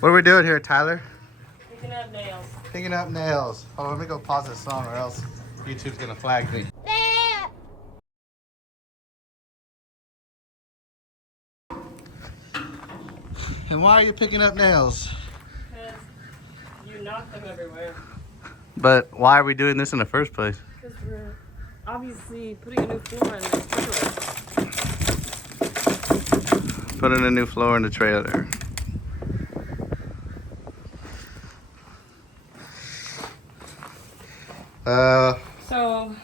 What are we doing here, Tyler? Picking up nails. Picking up nails. Oh, let me go pause this song or else YouTube's gonna flag me. And why are you picking up nails? Because you knock them everywhere. But why are we doing this in the first place? Because we're obviously putting a new floor in this trailer. Putting a new floor in the trailer. So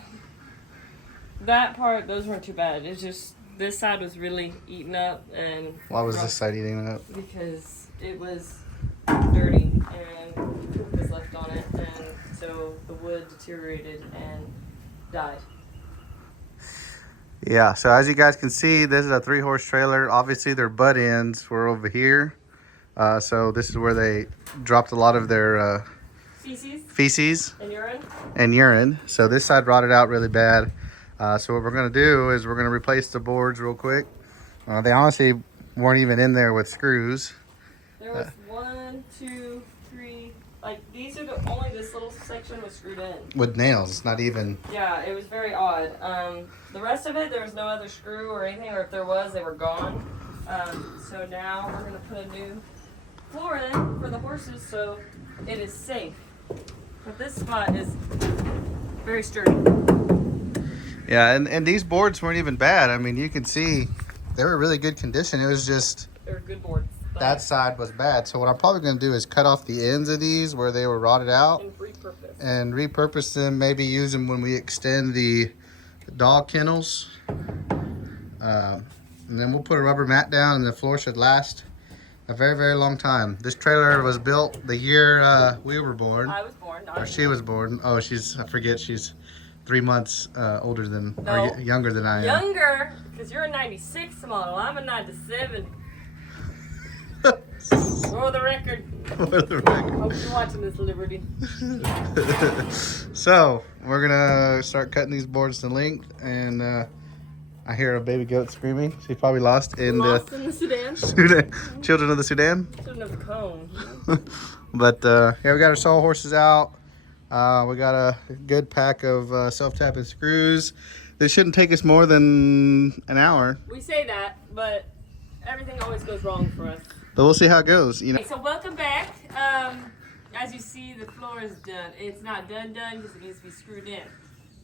that part, those weren't too bad. It's just this side was really eaten up and. Why was this side eating up? Because it was dirty and poop was left on it, and so the wood deteriorated and died. Yeah, so as you guys can see, this is a 3-horse trailer. Obviously, their butt ends were over here. So this is where they dropped a lot of their feces and urine. So this side rotted out really bad. So what we're going to do is we're going to replace the boards real quick. They honestly weren't even in there with screws. There was 1, 2, 3. Like, these are only this little section was screwed in. With nails, it's not even. Yeah, it was very odd. The rest of it, there was no other screw or anything, or if there was, they were gone. So now we're going to put a new floor in for the horses so it is safe. But this spot is very sturdy. Yeah, and these boards weren't even bad. I mean, you can see they were really good condition. It was just. They're good boards. That side was bad. So what I'm probably going to do is cut off the ends of these where they were rotted out. And repurpose them. Maybe use them when we extend the dog kennels. And then we'll put a rubber mat down and the floor should last a very, very long time. This trailer was built the year we were born. I was born. Or she was born. Oh, I forget, she's 3 months older than, or younger than I am. Younger, because you're a 96 model. I'm a 97. For the record. For the record. Hope you're watching this, Liberty. So, we're going to start cutting these boards to length. And I hear a baby goat screaming. She's probably lost in the Sudan. Children of the Sudan. Children of the cone. But, yeah, we got our saw horses out. We got a good pack of self-tapping screws. This shouldn't take us more than an hour. We say that, but everything always goes wrong for us. But we'll see how it goes. You know. Okay, so welcome back. As you see, the floor is done. It's not done because it needs to be screwed in.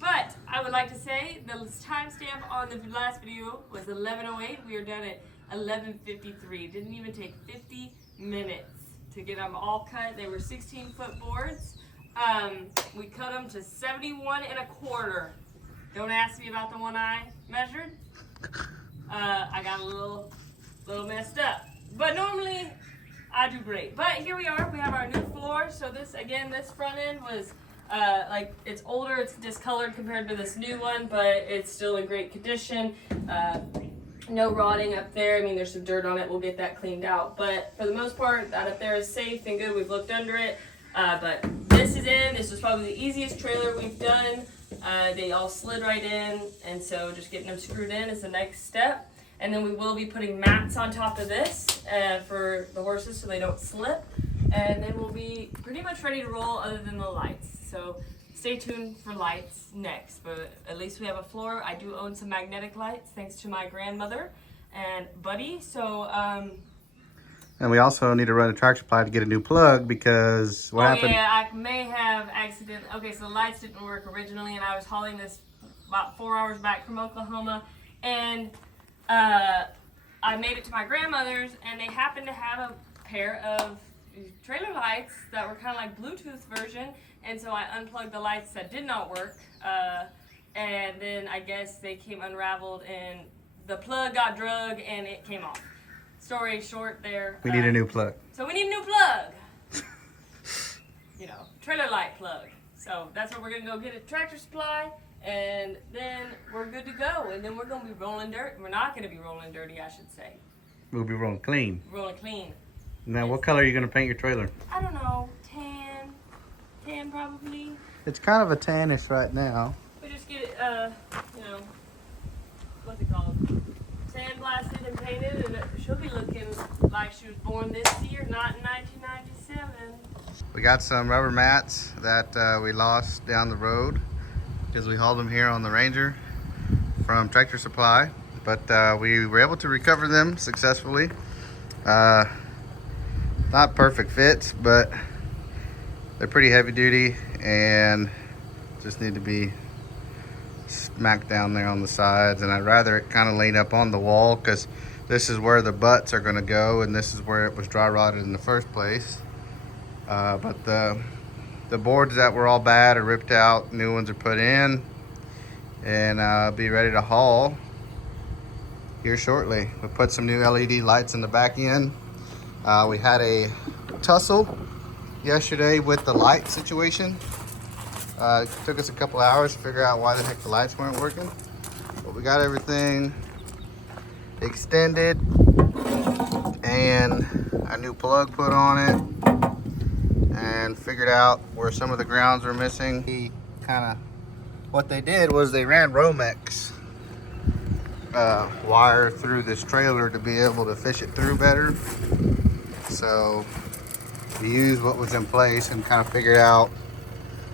But I would like to say the timestamp on the last video was 11:08. We are done at 11:53. It didn't even take 50 minutes to get them all cut. They were 16-foot boards. We cut them to 71 1/4. Don't ask me about the one I measured. I got a little messed up. But normally, I do great. But here we are. We have our new floor. So this front end was, it's older. It's discolored compared to this new one, but it's still in great condition. No rotting up there. I mean, there's some dirt on it. We'll get that cleaned out. But for the most part, that up there is safe and good. We've looked under it. But this is in. This was probably the easiest trailer we've done. They all slid right in. And so just getting them screwed in is the next step. And then we will be putting mats on top of this for the horses so they don't slip. And then we'll be pretty much ready to roll other than the lights. So stay tuned for lights next. But at least we have a floor. I do own some magnetic lights thanks to my grandmother and Buddy. So, and we also need to run a tractor supply to get a new plug because what happened? Yeah, I may have accident. Okay, so the lights didn't work originally and I was hauling this about 4 hours back from Oklahoma. And I made it to my grandmother's and they happened to have a pair of trailer lights that were kind of like Bluetooth version, and so I unplugged the lights that did not work, and then I guess they came unraveled and the plug got drug and it came off. Story short there. We need a new plug. So we need a new plug. Trailer light plug. So that's what we're going to go get at Tractor Supply. And then we're good to go. And then we're going to be rolling dirt. We're not going to be rolling dirty, I should say. We'll be rolling clean. Rolling clean. Now, what color are you going to paint your trailer? I don't know. Tan. Tan, probably. It's kind of a tannish right now. We just get it, what's it called? Sandblasted and painted. And she'll be looking like she was born this year, not in 1990. We got some rubber mats that we lost down the road because we hauled them here on the Ranger from Tractor Supply, but we were able to recover them successfully. Not perfect fits, but they're pretty heavy duty and just need to be smacked down there on the sides. And I'd rather it kind of lean up on the wall because this is where the butts are going to go, and this is where it was dry rotted in the first place. But the boards that were all bad are ripped out, new ones are put in, and be ready to haul here shortly. We put some new LED lights in the back end. We had a tussle yesterday with the light situation. It took us a couple hours to figure out why the heck the lights weren't working, but we got everything extended and a new plug put on it, and figured out where some of the grounds were missing. What they did was they ran Romex wire through this trailer to be able to fish it through better. So we used what was in place and kind of figured out,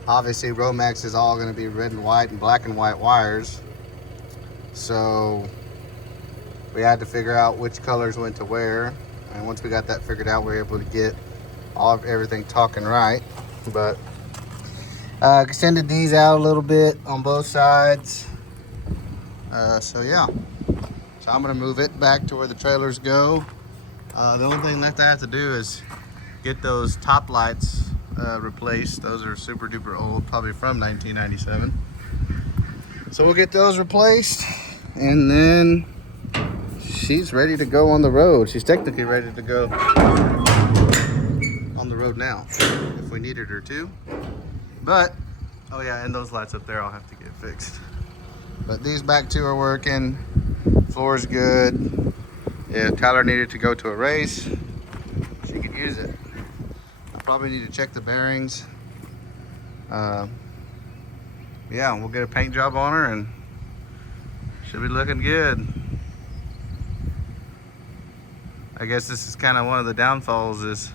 obviously Romex is all going to be red and white and black and white wires, so we had to figure out which colors went to where. And once we got that figured out, we were able to get everything talking right. But extended these out a little bit on both sides. So yeah, so I'm gonna move it back to where the trailers go. The only thing left I have to do is get those top lights replaced. Those are super duper old, probably from 1997. So we'll get those replaced, and then she's ready to go on the road. She's technically ready to go on the road now if we needed her to. But oh yeah, and those lights up there I'll have to get fixed. But these back two are working. Floor's good. If Tyler needed to go to a race, she could use it. I probably need to check the bearings. Yeah, we'll get a paint job on her and she'll be looking good. I guess this is kind of one of the downfalls, is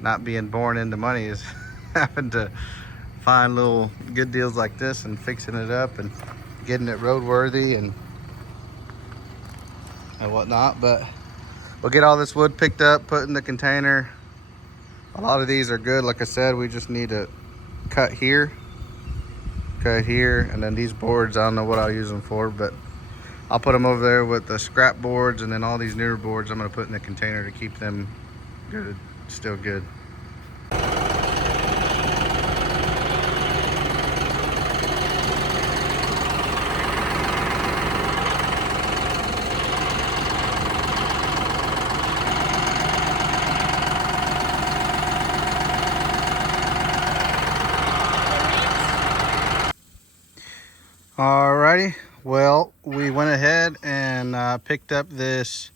not being born into money, is having to find little good deals like this and fixing it up and getting it roadworthy and whatnot. But we'll get all this wood picked up, put in the container. A lot of these are good. Like I said, we just need to cut here, and then these boards, I don't know what I'll use them for, but I'll put them over there with the scrap boards, and then all these newer boards I'm going to put in the container to keep them good, still good. Alrighty, well, we went ahead and picked up this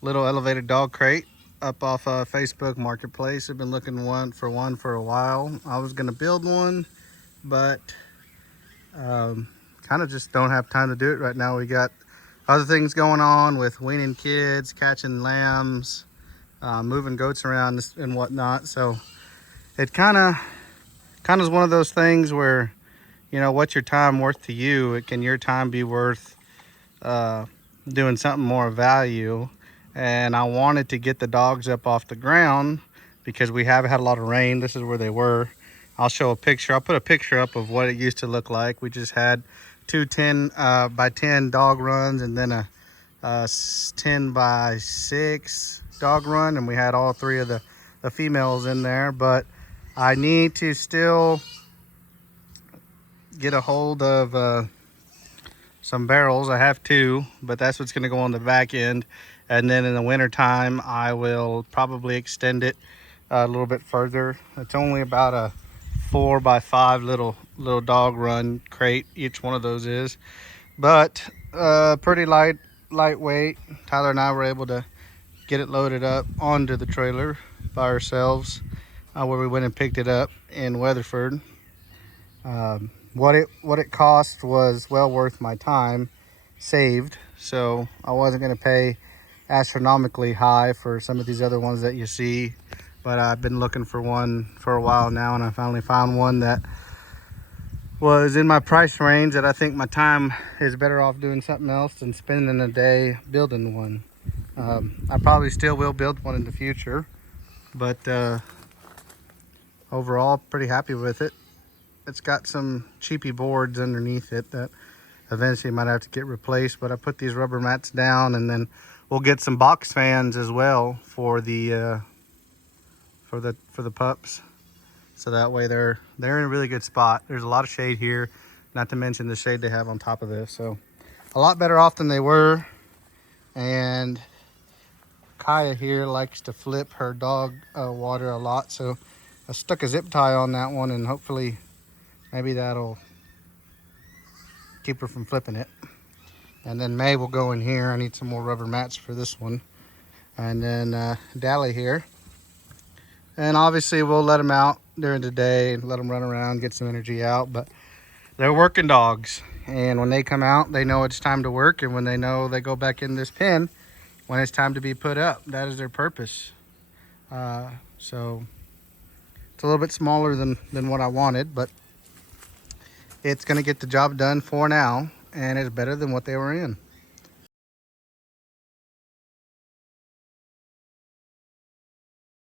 little elevated dog crate up off Facebook Marketplace. I've been looking for one for a while. I was gonna build one, but kind of just don't have time to do it right now. We got other things going on with weaning kids, catching lambs, moving goats around and whatnot. So it kind of is one of those things where, you know, what's your time worth to you? Can your time be worth doing something more of value? And I wanted to get the dogs up off the ground because we have had a lot of rain. This is where they were. I'll show a picture. I'll put a picture up of what it used to look like. We just had two 10 by 10 dog runs, and then a 10 by 6 dog run, and we had all three of the females in there. But I need to still get a hold of some barrels. I have two, but that's what's going to go on the back end. And then in the winter time, I will probably extend it a little bit further. It's only about a 4 by 5 little dog run crate, each one of those is, but pretty lightweight. Tyler and I were able to get it loaded up onto the trailer by ourselves, where we went and picked it up in Weatherford. What it cost was well worth my time saved, so I wasn't going to pay astronomically high for some of these other ones that you see. but I've been looking for one for a while now, and I finally found one that was in my price range that I think my time is better off doing something else than spending a day building one. I probably still will build one in the future, but overall pretty happy with it. It's got some cheapy boards underneath it that eventually might have to get replaced, but I put these rubber mats down, and then we'll get some box fans as well for the pups. So that way they're in a really good spot. There's a lot of shade here, not to mention the shade they have on top of this. So a lot better off than they were. And Kaya here likes to flip her dog water a lot. So I stuck a zip tie on that one, and hopefully maybe that'll keep her from flipping it. And then May will go in here. I need some more rubber mats for this one. And then Dally here. And obviously we'll let them out during the day and let them run around, get some energy out. But they're working dogs. And when they come out, they know it's time to work. And when they know they go back in this pen, when it's time to be put up, that is their purpose. So it's a little bit smaller than what I wanted, but it's going to get the job done for now. And it's better than what they were in.